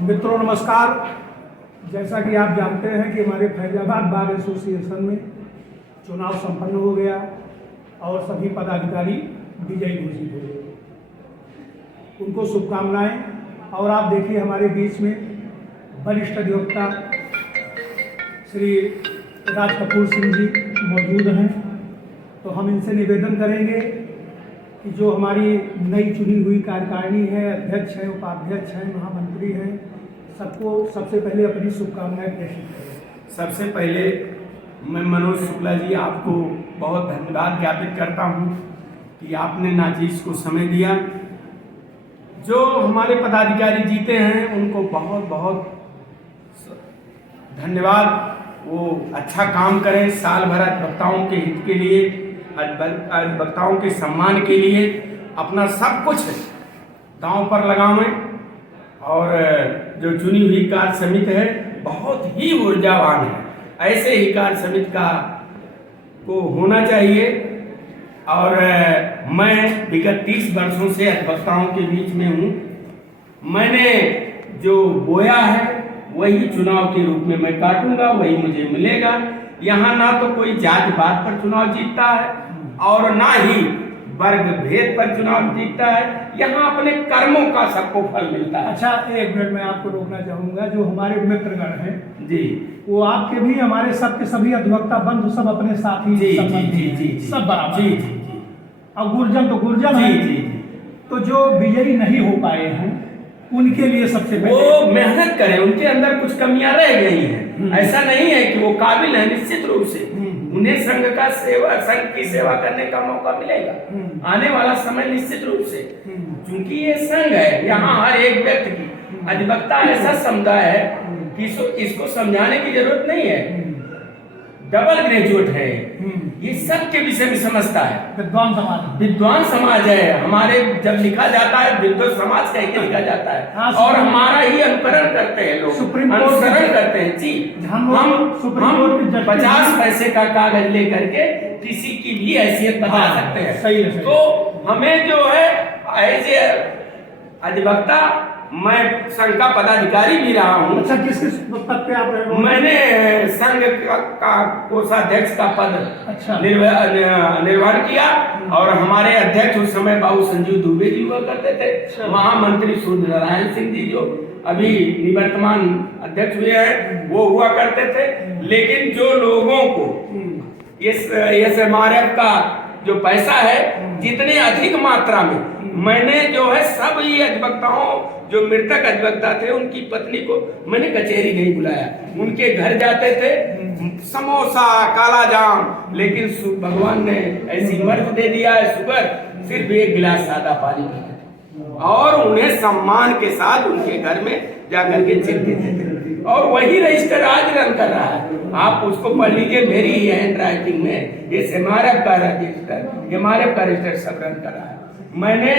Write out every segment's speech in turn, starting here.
मित्रों नमस्कार। जैसा कि आप जानते हैं कि हमारे फैजाबाद बार एसोसिएशन में चुनाव संपन्न हो गया और सभी पदाधिकारी विजयी घोषित हो गए। उनको शुभकामनाएं। और आप देखिए हमारे बीच में वरिष्ठ अधिवक्ता श्री राज कपूर सिंह जी मौजूद हैं, तो हम इनसे निवेदन करेंगे कि जो हमारी नई चुनी हुई कार्यकारिणी है, अध्यक्ष हैं, उपाध्यक्ष हैं, महामंत्री हैं, सबको सबसे पहले अपनी शुभकामनाएं प्रेषित करें। सबसे पहले मैं मनोज शुक्ला जी आपको बहुत धन्यवाद ज्ञापित करता हूं कि आपने नाचीज को समय दिया। जो हमारे पदाधिकारी जीते हैं उनको बहुत बहुत धन्यवाद। वो अच्छा काम करें, साल भर अधिवक्ताओं के हित के लिए, अधिवक्ताओं के सम्मान के लिए अपना सब कुछ दांव पर लगावें। और जो चुनी हुई कार्य समिति है बहुत ही ऊर्जावान है, ऐसे ही कार्य समिति को होना चाहिए। और मैं विगत 30 वर्षों से अधिवक्ताओं के बीच में हूँ। मैंने जो बोया है वही चुनाव के रूप में मैं काटूंगा, वही मुझे मिलेगा। यहाँ ना तो कोई जात पात पर चुनाव जीतता है और ना ही वर्ग भेद पर चुनाव जीतता है। यहाँ अपने कर्मों का सबको फल मिलता है। अच्छा, एक मिनट में आपको रोकना चाहूंगा। जो हमारे मित्रगण हैं जी, वो आपके भी, हमारे सबके सभी अधिवक्ता बंधु सब अपने साथी जी संबंधी जी जी जी सब बराबर जी हैं। जी। और गुर्जन तो गुर्जन जी है। जी जी। तो जो विजयी नहीं हो पाए हैं उनके लिए सबसे पहले वो मेहनत करें, उनके अंदर कुछ कमियां रह गई हैं। ऐसा नहीं है कि वो काबिल है, निश्चित रूप से उन्हें संघ की सेवा करने का मौका मिलेगा आने वाला समय, निश्चित रूप से। क्योंकि ये संघ है, यहाँ हर एक व्यक्ति की, अधिवक्ता ऐसा समुदाय है कि इसको समझाने की जरूरत नहीं है। डबल ग्रेजुएट है, ये सब के विषय में समझता है। विद्वान समाज है हमारे। जब लिखा जाता है विद्वान समाज कह के लिखा जाता है और हमारा ही अनुकरण करते हैं लोग, अनुसरण करते हैं। जी, हम 50 पैसे का कागज लेकर के किसी की भी हैसियत बता सकते हैं। सही है। तो हमें जो है एज ए अधिवक्ता, मैं संघ का पदाधिकारी भी रहा हूँ। अच्छा, किस किस पद पे आप रहे हो? मैंने संघ का कोषाध्यक्ष का पद अच्छा निर्वहन किया। और हमारे अध्यक्ष उस समय बाबू संजीव दुबे जी हुआ करते थे। महामंत्री सूर्य नारायण सिंह जी जो अभी निवर्तमान अध्यक्ष हुए हैं वो हुआ करते थे। लेकिन जो लोगों को इस SMRF का जो पैसा है, जितने अधिक मात्रा में मैंने जो है सब ये अधिवक्ताओं, जो मृतक अधिवक्ता थे, उनकी पत्नी को मैंने कचहरी नहीं बुलाया, उनके घर जाते थे, समोसा काला जाम, लेकिन भगवान ने ऐसी मर्ज दे दिया है शुगर, सिर्फ एक गिलास सादा पानी पीते थे और उन्हें सम्मान के साथ उनके घर में जाकर के चेक देते थे। और वही रजिस्टर आज रन कर रहा है, आप उसको पढ़ लीजिए, मेरी ही हैंड राइटिंग में ये SMRF का रजिस्टर सब रन कर रहा है। मैंने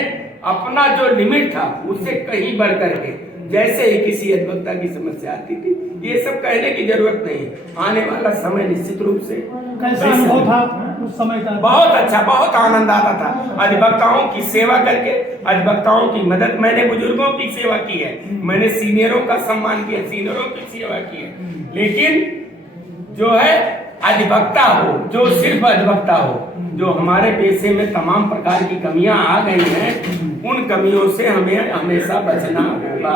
अपना जो लिमिट था उससे कहीं बढ़ करके, जैसे ही किसी अधिवक्ता की समस्या आती थी, ये सब कहने की जरूरत नहीं। आने वाला समय निश्चित रूप से कैसा अनुभव था उस समय का? बहुत अच्छा, बहुत आनंद आता था अधिवक्ताओं की सेवा करके, अधिवक्ताओं की मदद। मैंने बुजुर्गों की सेवा की है, मैंने सीनियरों का सम्मान किया, सीनियरों की सेवा की है। लेकिन जो है अधिवक्ता हो, जो सिर्फ अधिवक्ता हो, जो हमारे पेशे में तमाम प्रकार की कमियां आ गई हैं, उन कमियों से हमें हमेशा बचना होगा।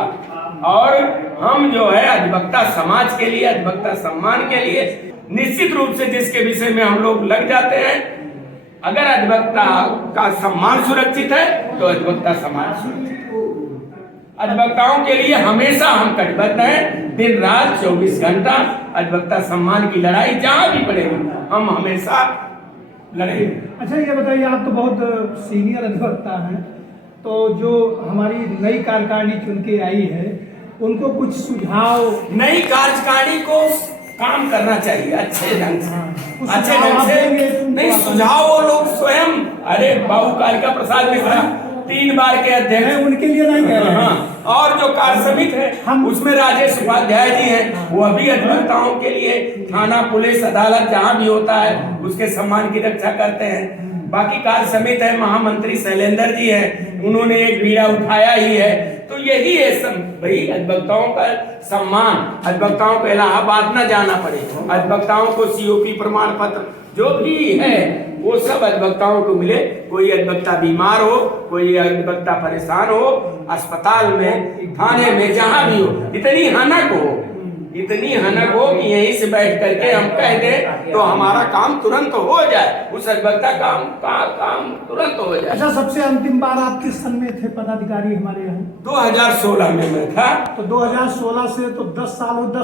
और हम जो है अधिवक्ता समाज के लिए, अधिवक्ता सम्मान के लिए, निश्चित रूप से जिसके विषय में हम लोग लग जाते हैं, अगर अधिवक्ता का सम्मान सुरक्षित है तो अधिवक्ता समाज सुरक्षित है। अधिवक्ताओं के लिए हमेशा हम कटिबद्ध हैं, दिन रात 24 घंटा अधिवक्ता सम्मान की लड़ाई जहां भी पड़ेगी हम हमेशा लड़ेंगे। अच्छा, ये बताइए, आप तो बहुत सीनियर अधिवक्ता हैं, तो जो हमारी नई कार्यकारिणी चुन के आई है उनको कुछ सुझाव? नई कार्यकारिणी को काम करना चाहिए अच्छे ढंग से, अच्छे ढंग से। नहीं, सुझाव वो लोग स्वयं, अरे बाबू कालिका प्रसाद मिश्रा 3 बार के अध्यक्ष हैं, उनके लिए नहीं कह रहे हैं। हाँ, और जो कार्य समिति है उसमें राजेश उपाध्याय जी हैं, वो अभी अधिवक्ताओं के लिए थाना, पुलिस, अदालत जहाँ भी होता है उसके सम्मान की रक्षा करते हैं। बाकी कार्य समिति है, महामंत्री शैलेंद्र जी हैं, उन्होंने एक बीड़ा उठाया ही है। तो यही है सब भाई, अधिवक्ताओं का सम्मान, अधिवक्ताओं को इलाहाबाद न जाना पड़े, अधिवक्ताओं को सीओपी प्रमाण पत्र जो भी है वो सब अधिवक्ताओं को मिले। कोई अधिवक्ता बीमार हो, कोई अधिवक्ता परेशान हो, अस्पताल में, थाने में, जहां भी हो, इतनी हनक हो कि यहीं से बैठ करके हम कह दें तो हमारा काम तुरंत हो जाए, उस अधिवक्ता काम तुरंत हो जाए। अच्छा, सबसे अंतिम बार आप किस सन में थे पदाधिकारी हमारे यहाँ? 2016 में मैं था। तो 2016 से तो 10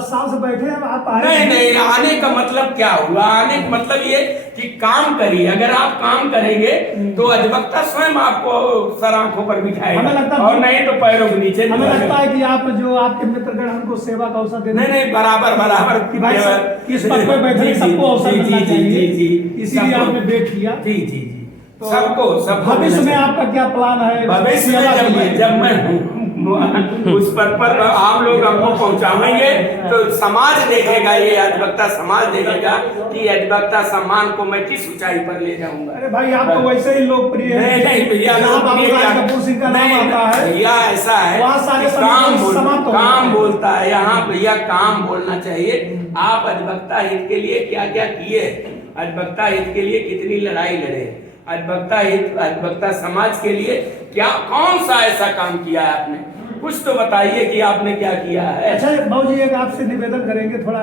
साल से बैठे हैं आप आए? नहीं, आने का मतलब क्या हुआ? आने का मतलब ये कि काम करिए, अगर आप काम करेंगे तो अधिवक्ता स्वयं आपको सर आंखों पर बिठाएगा, हमें लगता है, और नहीं तो पैरों के नीचे। हमें लगता है कि आप जो आपके मित्रगण हमको सेवा का अवसर देते नहीं, बराबर कि भाई किस पद पर बैठे सबको अवसर मिलना चाहिए, इसीलिए आपने वेट किया। जी तो सबको भविष्य में आपका क्या प्लान है? भविष्य में जब मैं उस पद पर आप लोग हमको पहुंचाएंगे तो समाज देखेगा, ये अधिवक्ता समाज देखेगा कि अधिवक्ता सम्मान को मैं किस ऊंचाई पर ले जाऊंगा। अरे भाई, आप तो वैसे ही लोकप्रिय हैं। नहीं भैया, कपूर सिंह का नाम आता है भैया, ऐसा है काम बोलता है यहाँ भैया, काम बोलना चाहिए। आप अधिवक्ता हित के लिए क्या क्या किए, अधिवक्ता हित के लिए कितनी लड़ाई लड़े, अधिवक्ता समाज के लिए क्या कौन सा ऐसा काम किया है आपने, कुछ तो बताइए कि आपने क्या किया है। अच्छा बाबू जी, एक आपसे निवेदन करेंगे, थोड़ा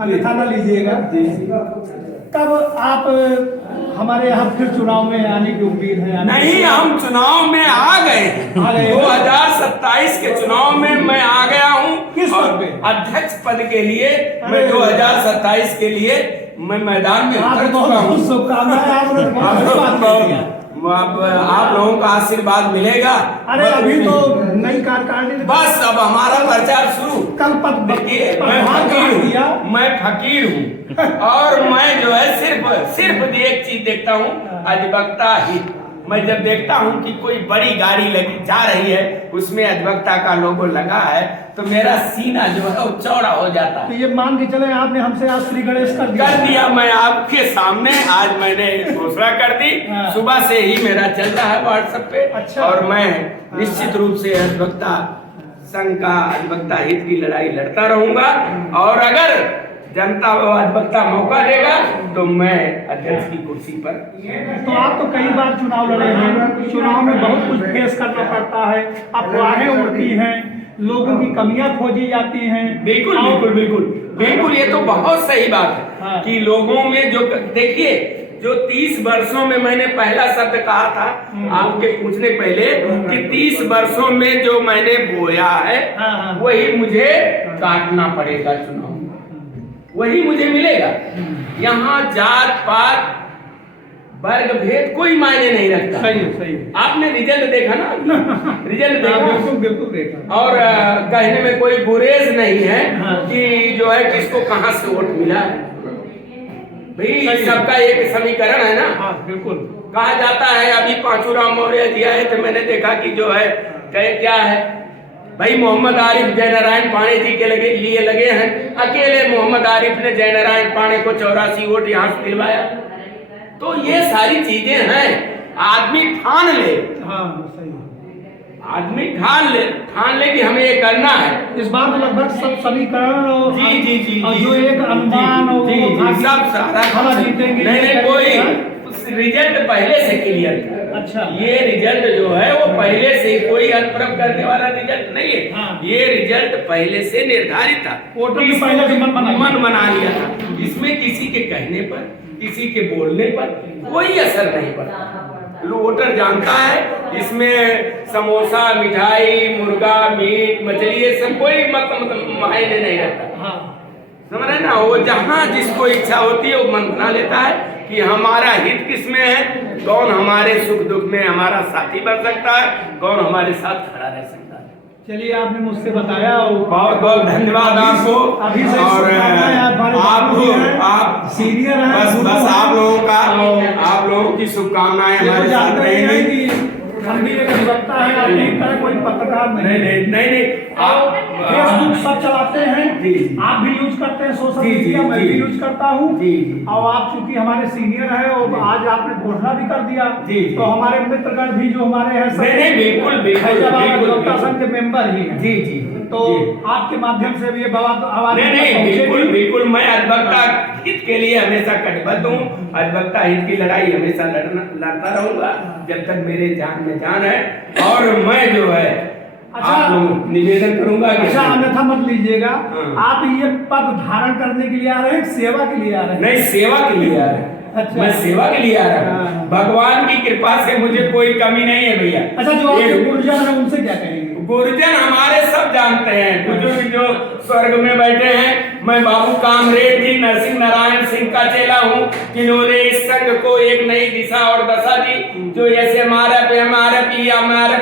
अन्यथा न लीजिएगा। कब आप हमारे यहाँ फिर चुनाव में आने की उम्मीद है? नहीं, हम चुनाव में आ गए 2027 के चुनाव में मैं आ गया हूँ। किस पद पे? अध्यक्ष पद के लिए मैं 2027 के लिए मैं मैदान में उतर चुका हूँ। आप लोगों का आशीर्वाद मिलेगा। अरे अभी तो नई कार्यकारिणी, बस अब हमारा प्रचार शुरू। कल पद देखिए, मैं फकीर हूँ और मैं जो है सिर्फ एक चीज देखता हूँ, अधिवक्ता हित। मैं जब देखता हूँ कि कोई बड़ी गाड़ी लगी जा रही है, उसमें अधिवक्ता का लोगो लगा है, तो मेरा सीना जो है वो चौड़ा हो जाता है। तो ये मान के चले आपने हमसे आज श्री गणेश कर दिया। मैं आपके सामने आज मैंने घोषणा कर दी। सुबह से ही मेरा चल रहा है व्हाट्सएप पे। अच्छा। और मैं निश्चित रूप से अधिवक्ता संघ का अधिवक्ता हित की लड़ाई लड़ता रहूंगा, और अगर जनता अधिवक्ता मौका देगा तो मैं अध्यक्ष की कुर्सी पर। तो आप तो कई बार चुनाव लड़े हैं, चुनाव में बहुत कुछ फेस करना पड़ता है, अफवाहें उड़ती हैं, लोगों की कमियां खोजी जाती हैं। बिल्कुल, ये तो बहुत सही बात है। हाँ। कि लोगों में जो देखिए, जो 30 वर्षों में मैंने पहला शब्द कहा था आपके पूछने पहले कि 30 वर्षों में जो मैंने बोया है वही मुझे काटना पड़ेगा, चुनाव वही मुझे मिलेगा। यहाँ जात पात वर्ग भेद कोई मायने नहीं रखता। सही। आपने रिजल्ट देखा ना? रिजल्ट देखा? बिल्कुल देखा। और कहने में कोई गुरेज नहीं है कि जो है किसको कहाँ से वोट मिला है। भाई सबका एक समीकरण है ना। बिल्कुल। कहा जाता है, अभी पांचूराम मौर्य जी आए तो मैंने देखा कि जो है क्या है भाई, मोहम्मद आरिफ जयनारायण पाणे जी के लिए लगे हैं। अकेले मोहम्मद आरिफ ने जयनारायण पाणे को 84 वोट यहाँ से दिलवाया। तो ये सारी चीजें हैं, आदमी ठान ले। हाँ सही। आदमी ठान ले कि हमें ये करना है। इस बार तो लगभग सब समीकरण और जी जो एक अनुमान सब सारा जीतेंगे। नहीं, कोई रिजल्ट पहले से क्लियर था। अच्छा, ये रिजल्ट जो है वो पहले से, कोई अनप्रभ करने वाला रिजल्ट नहीं है। हाँ। ये रिजल्ट पहले से निर्धारित था, मन बना लिया था। इसमें किसी के कहने पर, किसी के बोलने पर कोई असर नहीं पड़ा। वोटर जानता है इसमें समोसा, मिठाई, मुर्गा, मीट, मछली, ये सब कोई मतलब मायने नहीं रखता। समझ रहे ना? वो जहाँ जिसको इच्छा होती है वो मन बना लेता है कि हमारा हित किसमें है, कौन हमारे सुख दुख में हमारा साथी बन सकता है, कौन हमारे साथ खड़ा रह सकता है। चलिए, आपने मुझसे बताया और बहुत बहुत धन्यवाद आपको। अभी से और आप सीनियर हैं, बस आप लोगों की शुभकामनाएं हमारे साथ रहेंगी। हम भी एक अधिवक्ता है, आप एक तरह कोई पत्रकार नहीं। आप फेसबुक सब चलाते हैं, जी। आप भी यूज करते हैं सोशल जी, मीडिया, जी, मैं जी। भी यूज करता हूँ। जी। और आप चूंकि हमारे सीनियर है और जी। आज आपने घोषणा भी कर दिया, जी। तो हमारे मित्रगण भी जो हमारे हैं सब नहीं, बिल्कुल, फैजाबाद बिल्कुल, अधिवक्ता बिल्कुल। संघ के मेंबर ही हैं। जी। तो आपके माध्यम से भी ये आवाज नहीं, बिल्कुल मैं अधिवक्ता हित के लिए हमेशा कटिबद्ध हूँ। अधिवक्ता हित की लड़ाई हमेशा लड़ता रहूंगा जब तक मेरे जान में जान है। और मैं जो है आप लोग निवेदन करूंगा कि अच्छा, अन्यथा मत लीजिएगा, हाँ। आप ये पद धारण करने के लिए आ रहे हैं, सेवा के लिए आ रहे हैं? नहीं, सेवा के लिए आ रहा है। अच्छा। मैं सेवा के लिए आ रहा हूँ। हाँ। भगवान की कृपा से मुझे कोई कमी नहीं है भैया। अच्छा, जो आपके गुरुजन है उनसे क्या कहेंगे? गुरुजन हमारे सब जानते हैं, बुजुर्ग जो स्वर्ग में बैठे हैं। मैं बाबू कामरेड जी नरसिंह नारायण सिंह का चेला हूँ, जिन्होंने इस संघ को एक नई दिशा और दशा दी। जो ऐसे MRF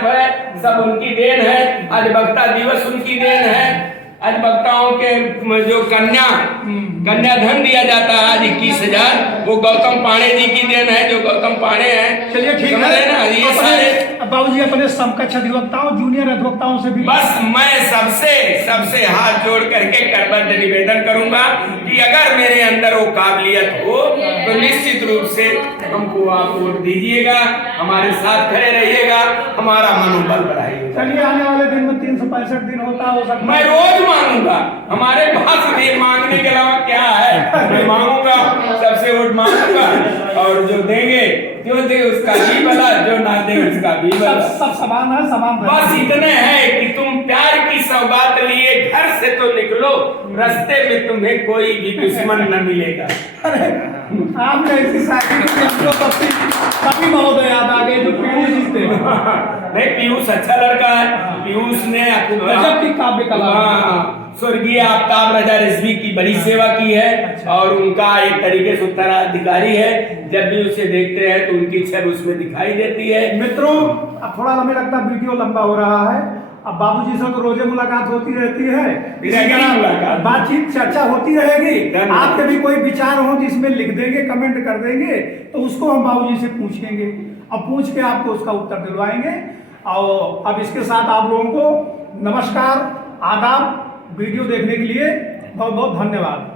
है, सब उनकी देन है। अधिवक्ता दिवस उनकी देन है। अधिवक्ताओं के जो कन्याधन दिया जाता है आज 21,000, वो गौतम पांडे जी की देन है, जो गौतम पांडे हैं। चलिए ठीक समझ रहे ना, ये सारे बाबूजी अपने समकक्ष अधिवक्ताओं, जूनियर अधिवक्ताओं से भी बस मैं सबसे हाथ जोड़ करके करबद्ध निवेदन करूंगा कि अगर मेरे अंदर वो काबिलियत हो तो निश्चित रूप से हमको आप वोट दीजिएगा, हमारे साथ खड़े रहिएगा, हमारा मनोबल बढ़ाइएगा। चलिए, आने वाले दिन में 365 दिन होता हो सकता मैं रोज मांगूंगा, हमारे पास भी मांगने के अलावा क्या है। मैं मांगूंगा, सबसे वोट मांगूंगा, और जो देंगे जो दे उसका भी भला, जो ना दे उसका भी भला। सब समान है, समान बस इतने है कि तुम प्यार की सौगात लिए घर से तो निकलो, रास्ते में तुम्हें कोई भी दुश्मन न मिलेगा। अरे आपने ऐसी शायरी कभी महोदय याद आ गए जो पीयूष जी थे। नहीं, पीयूष अच्छा लड़का है। पीयूष ने गजब की काव्य कला, स्वर्गीय आफ्ताब रजा रिजवी की बड़ी सेवा की है। और उनका एक तरीके से उत्तराधिकारी है। जब भी उसे देखते हैं तो उनकी छवि उसमें दिखाई देती है। मित्रों, अब थोड़ा हमें लगता है वीडियो लंबा हो रहा है। अब बाबूजी से तो रोजे मुलाकात होती रहती है, इसी तरह बातचीत चर्चा होती रहेगी। आपके भी कोई विचार हो जिसमें लिख देंगे, कमेंट कर देंगे, तो उसको हम बाबूजी से पूछेंगे और पूछ के आपको उसका उत्तर दिलवाएंगे। और अब इसके साथ आप लोगों को नमस्कार, आदाब। वीडियो देखने के लिए बहुत बहुत धन्यवाद।